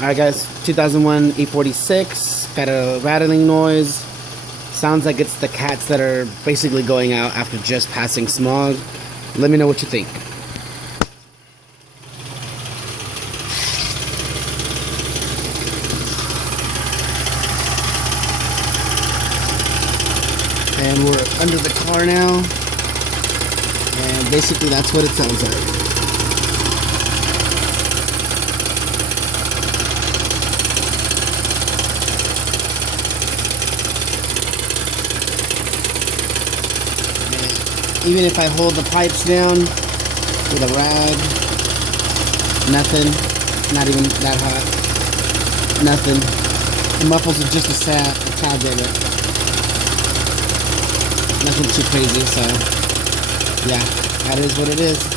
Alright guys, 2001 E46, got a rattling noise. Sounds like it's the cats that are basically going out after just passing smog. Let me know what you think. And we're under the car now. And basically that's what it sounds like. Even if I hold the pipes down with a rag, nothing, not even that hot, nothing. The muffles are just a tad bigger. Nothing too crazy, so yeah, that is what it is.